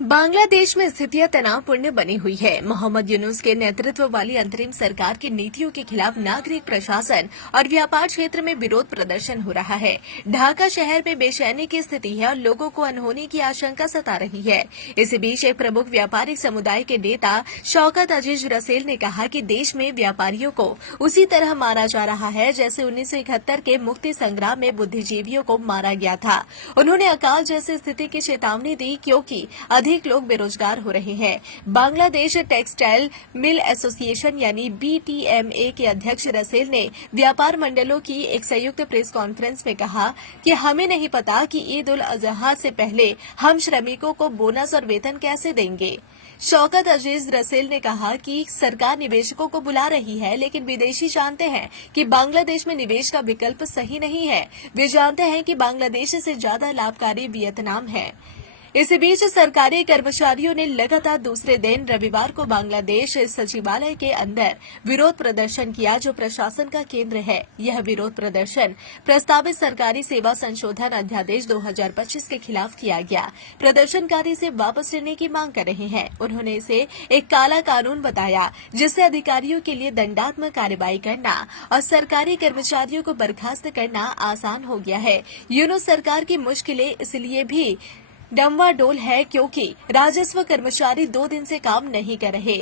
बांग्लादेश में स्थितियां तनावपूर्ण बनी हुई है। मोहम्मद यूनुस के नेतृत्व वाली अंतरिम सरकार की नीतियों के खिलाफ नागरिक प्रशासन और व्यापार क्षेत्र में विरोध प्रदर्शन हो रहा है। ढाका शहर में बेचैनी की स्थिति है और लोगों को अनहोनी की आशंका सता रही है। इसी बीच एक प्रमुख व्यापारिक समुदाय के नेता शौकत अजीज रसेल ने कहा कि देश में व्यापारियों को उसी तरह मारा जा रहा है जैसे 1971 के मुक्ति संग्राम में बुद्धिजीवियों को मारा गया था। उन्होंने अकाल जैसी स्थिति की चेतावनी दी क्योंकि अधिक लोग बेरोजगार हो रहे हैं। बांग्लादेश टेक्सटाइल मिल एसोसिएशन यानी BTMA के अध्यक्ष रसेल ने व्यापार मंडलों की एक संयुक्त प्रेस कॉन्फ्रेंस में कहा कि हमें नहीं पता कि ईद उल अजहा से पहले हम श्रमिकों को बोनस और वेतन कैसे देंगे। शौकत अजीज रसेल ने कहा कि सरकार निवेशकों को बुला रही है, लेकिन विदेशी जानते हैं कि बांग्लादेश में निवेश का विकल्प सही नहीं है। वे जानते हैं कि बांग्लादेश से ज्यादा लाभकारी वियतनाम है। इसी बीच सरकारी कर्मचारियों ने लगातार दूसरे दिन रविवार को बांग्लादेश सचिवालय के अंदर विरोध प्रदर्शन किया, जो प्रशासन का केंद्र है। यह विरोध प्रदर्शन प्रस्तावित सरकारी सेवा संशोधन अध्यादेश 2025 के खिलाफ किया गया। प्रदर्शनकारी इसे वापस लेने की मांग कर रहे हैं। उन्होंने इसे एक काला कानून बताया जिससे अधिकारियों के लिए दंडात्मक कार्रवाई करना और सरकारी कर्मचारियों को बर्खास्त करना आसान हो गया है। यूनुस सरकार की मुश्किलें इसलिए भी डंवाडोल है क्योंकि राजस्व कर्मचारी 2 दिन से काम नहीं कर रहे।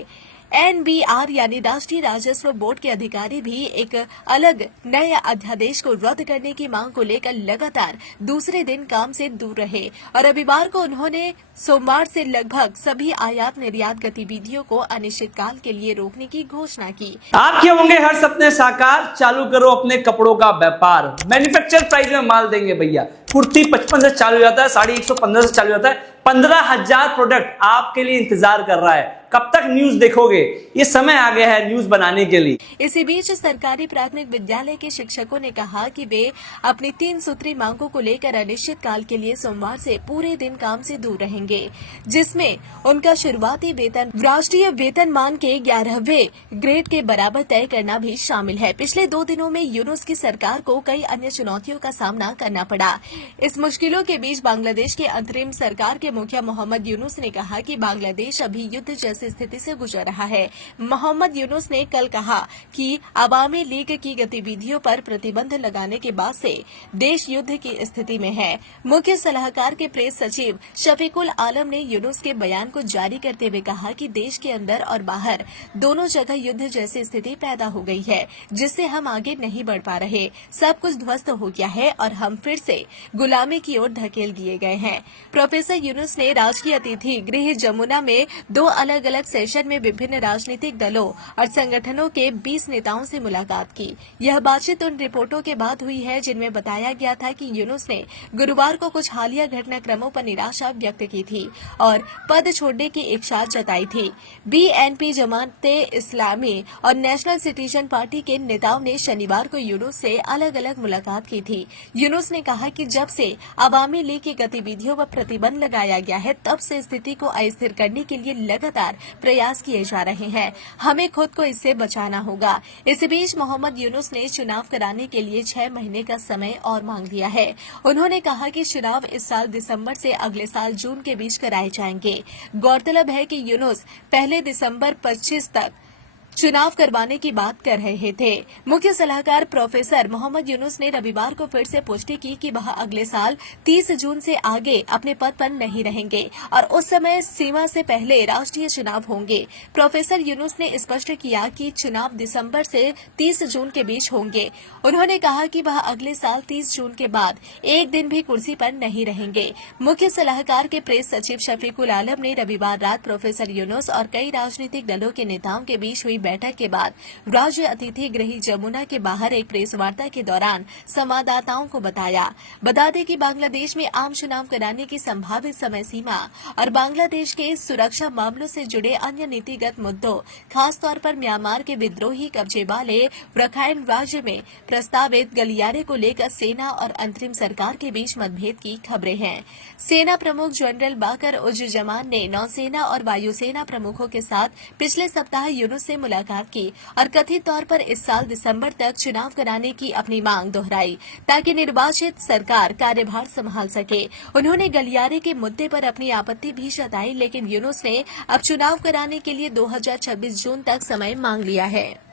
NBR यानी राष्ट्रीय राजस्व बोर्ड के अधिकारी भी एक अलग नए अध्यादेश को रद्द करने की मांग को लेकर लगातार दूसरे दिन काम से दूर रहे और रविवार को उन्होंने सोमवार से लगभग सभी आयात निर्यात गतिविधियों को अनिश्चितकाल के लिए रोकने की घोषणा की। आपके होंगे हर सपने साकार, चालू करो अपने कपड़ों का व्यापार। मैन्युफैक्चर प्राइस में माल देंगे भैया। कुर्ती 55 से चालू हो जाता है, साड़ी 115 से चालू होता है। 15,000 प्रोडक्ट आपके लिए इंतजार कर रहा है। कब तक न्यूज देखोगे? ये समय आ गया है न्यूज बनाने के लिए। इसी बीच सरकारी प्राथमिक विद्यालय के शिक्षकों ने कहा कि वे अपनी 3 सूत्री मांगों को लेकर अनिश्चितकाल के लिए सोमवार से पूरे दिन काम से दूर रहेंगे, जिसमें उनका शुरुआती वेतन राष्ट्रीय वेतनमान के 11वें ग्रेड के बराबर तय करना भी शामिल है। पिछले 2 दिनों में यूनुस की सरकार को कई अन्य चुनौतियों का सामना करना पड़ा। इस मुश्किलों के बीच बांग्लादेश के अंतरिम सरकार के मुखिया मोहम्मद यूनुस ने कहा कि बांग्लादेश अभी युद्ध जैसी स्थिति से गुजर रहा है। मोहम्मद यूनुस ने कल कहा कि अवामी लीग की गतिविधियों पर प्रतिबंध लगाने के बाद से देश युद्ध की स्थिति में है। मुख्य सलाहकार के प्रेस सचिव शफीकुल आलम ने यूनुस के बयान को जारी करते हुए कहा कि देश के अंदर और बाहर दोनों जगह युद्ध जैसी स्थिति पैदा हो गई है, जिससे हम आगे नहीं बढ़ पा रहे। सब कुछ ध्वस्त हो गया है और हम फिर से गुलामी की ओर धकेल दिए गए हैं। प्रोफेसर यूनुस ने राजकीय अतिथि गृह जमुना में 2 अलग-अलग सेशन में विभिन्न राजनीतिक दलों और संगठनों के 20 नेताओं से मुलाकात की। यह बातचीत उन रिपोर्टों के बाद हुई है जिनमें बताया गया था कि यूनुस ने गुरुवार को कुछ हालिया घटनाक्रमों पर निराशा व्यक्त की थी और पद छोड़ने की इच्छा जताई थी। BNP जमाते इस्लामी और नेशनल सिटीजन पार्टी के नेताओं ने शनिवार को यूनुस से अलग-अलग मुलाकात की थी। यूनुस ने कहा कि जब से अवामी लीग की गतिविधियों पर प्रतिबंध लगाया गया है, तब से स्थिति को अस्थिर करने के लिए लगातार प्रयास किए जा रहे हैं। हमें खुद को इससे बचाना होगा। इस बीच मोहम्मद यूनुस ने चुनाव कराने के लिए 6 महीने का समय और मांग लिया है। उन्होंने कहा कि चुनाव इस साल दिसंबर से अगले साल जून के बीच कराए जाएंगे। गौरतलब है कि यूनुस पहले दिसंबर 25 तक चुनाव करवाने की बात कर रहे थे। मुख्य सलाहकार प्रोफेसर मोहम्मद यूनुस ने रविवार को फिर से पुष्टि की कि वह अगले साल 30 जून से आगे अपने पद पर नहीं रहेंगे और उस समय सीमा से पहले राष्ट्रीय चुनाव होंगे। प्रोफेसर यूनुस ने स्पष्ट किया कि चुनाव दिसंबर से 30 जून के बीच होंगे। उन्होंने कहा कि वह अगले साल 30 जून के बाद एक दिन भी कुर्सी पर नहीं रहेंगे। मुख्य सलाहकार के प्रेस सचिव शफीकुल आलम ने रविवार रात प्रोफेसर यूनुस और कई राजनीतिक दलों के नेताओं के बीच हुई बैठक के बाद राज्य अतिथि गृह जमुना के बाहर एक प्रेस वार्ता के दौरान संवाददाताओं को बताया। बता दें कि बांग्लादेश में आम चुनाव कराने की संभावित समय सीमा और बांग्लादेश के सुरक्षा मामलों से जुड़े अन्य नीतिगत मुद्दों, खासतौर पर म्यांमार के विद्रोही कब्जे वाले रखाइन राज्य में प्रस्तावित गलियारे को लेकर सेना और अंतरिम सरकार के बीच मतभेद की खबरें हैं। सेना प्रमुख जनरल बाकर उज जमान ने नौसेना और वायुसेना प्रमुखों के साथ पिछले सप्ताह यूनुस से मुलाकात मुलाकात की और कथित तौर पर इस साल दिसंबर तक चुनाव कराने की अपनी मांग दोहराई ताकि निर्वाचित सरकार कार्यभार संभाल सके। उन्होंने गलियारे के मुद्दे पर अपनी आपत्ति भी जताई, लेकिन यूनुस ने अब चुनाव कराने के लिए 2026 जून तक समय मांग लिया है।